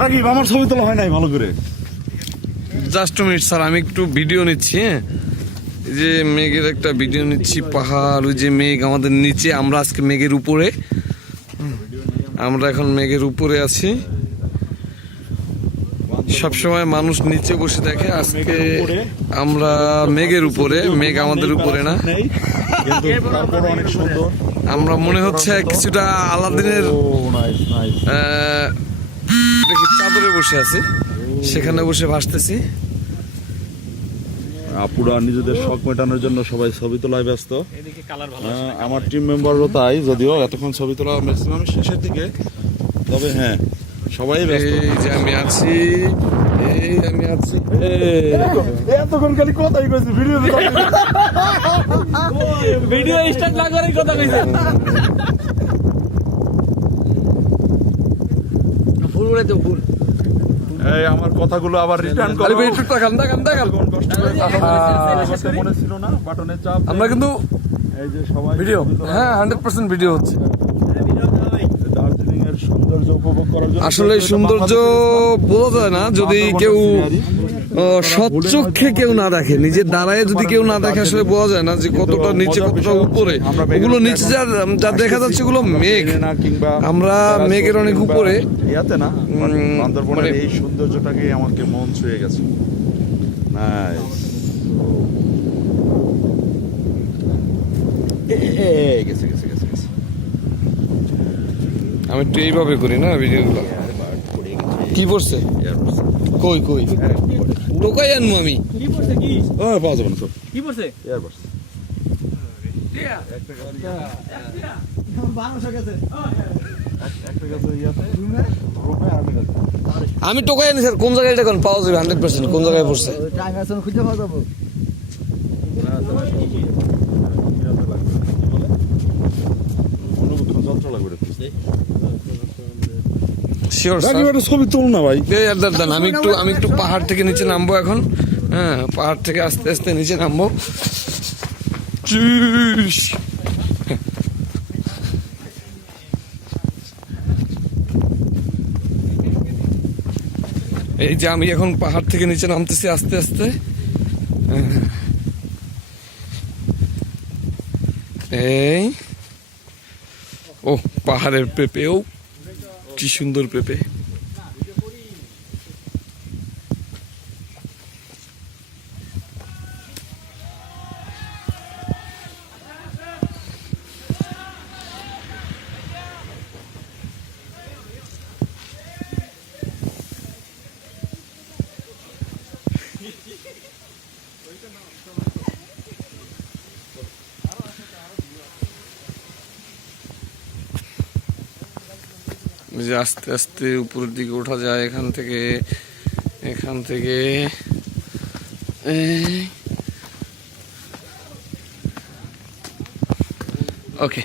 রাকিব আমার ছবি তোলা হয় নাই ভালো করে? জাস্ট মিনিট, স্যার, আমি একটু ভিডিও নিচ্ছি হ্যাঁ? যে মেঘের একটা ভিডিও নিচ্ছি, পাহাড়, ওই যে মেঘ আমাদের নিচে, আমরা আজকে মেঘের উপরে। আমরা এখন মেঘের উপরে আছি। সবসময় মানুষ নিচে বসে দেখে আজকে আমরা মেঘের উপরে মেঘ আমাদের উপরে না। আমরা মনে হচ্ছে কিছুটা আলাদিনের চাদরে বসে আছি? সেখানে বসে ভাসতেছি। আপুরা নিজেদের শখ মেটানোর জন্য সবাই ছবি তোলায় ব্যস্ত। আমার টিম মেম্বারও তাই যদিও এতক্ষণ ছবি তোলা ম্যাক্সিমাম শেষের দিকে। তবে হ্যাঁ সবাই ব্যস্ত। এই যে আমি আছি এই আমি আছি। এতক্ষণ খালি কথাই কইছি ভিডিও ভিডিও স্টার্ট না করে কথা কইছে। ফুল উড়াই তো ফুল এই আমার কথাগুলো আবার রিটার্ন আরে করো। ভাই একটু তাকান তাকান তাকান কোন কষ্ট করে মনে ছিল না চাপ। আমরা কিন্তু এই যে সবাই ভিডিও হ্যাঁ হান্ড্রেড পার্সেন্ট ভিডিও হচ্ছে। এর সৌন্দর্য উপভোগ করার জন্য আসলে সৌন্দর্য বোঝা যায় না যদি কেউ আহ, সচ্চক্ষে কেউ না দেখে নিজের দাঁড়ায় যদি কেউ না দেখে আসলে বোঝা যায় না যে কতটা নিচে কতটা উপরে ওগুলো নিচে যা যা দেখা যাচ্ছে ওগুলো মেঘ না কিংবা আমরা মেঘের অনেক উপরে ইয়াতে না মানে বান্দরবনের মানে- এই সৌন্দর্যটাকে আমাকে মন ছুঁয়ে গেছে নাইস গেছে গেছে গেছে গেছে আমি একটু এইভাবে করি না ভিডিওগুলো। কি পড়ছে? কই কই? টোকাই আনব আমি। কি পড়ছে কি? ও পাওয়া যাবে না পড়ছে? এয়ারবাস আমি টোকাই আনি স্যার। কোন জায়গায় এটা কোন পাওয়া যাবে? হান্ড্রেড পার্সেন্ট কোন জায়গায় পড়ছে? খুঁজে পাওয়া যাব। শিওর ছবি তুল না ভাই। আর আমি একটু আমি একটু পাহাড় থেকে নিচে নামবো এখন। হ্যাঁ পাহাড় থেকে আস্তে আস্তে নিচে নামবো। এই যে আমি এখন পাহাড় থেকে নিচে নামতেছি আস্তে আস্তে। এই। ও পাহাড়ের পেঁপেও কি সুন্দর পেঁপে। যে আস্তে আস্তে উপরের দিকে ওঠা যায় এখান থেকে এখান থেকে ওকে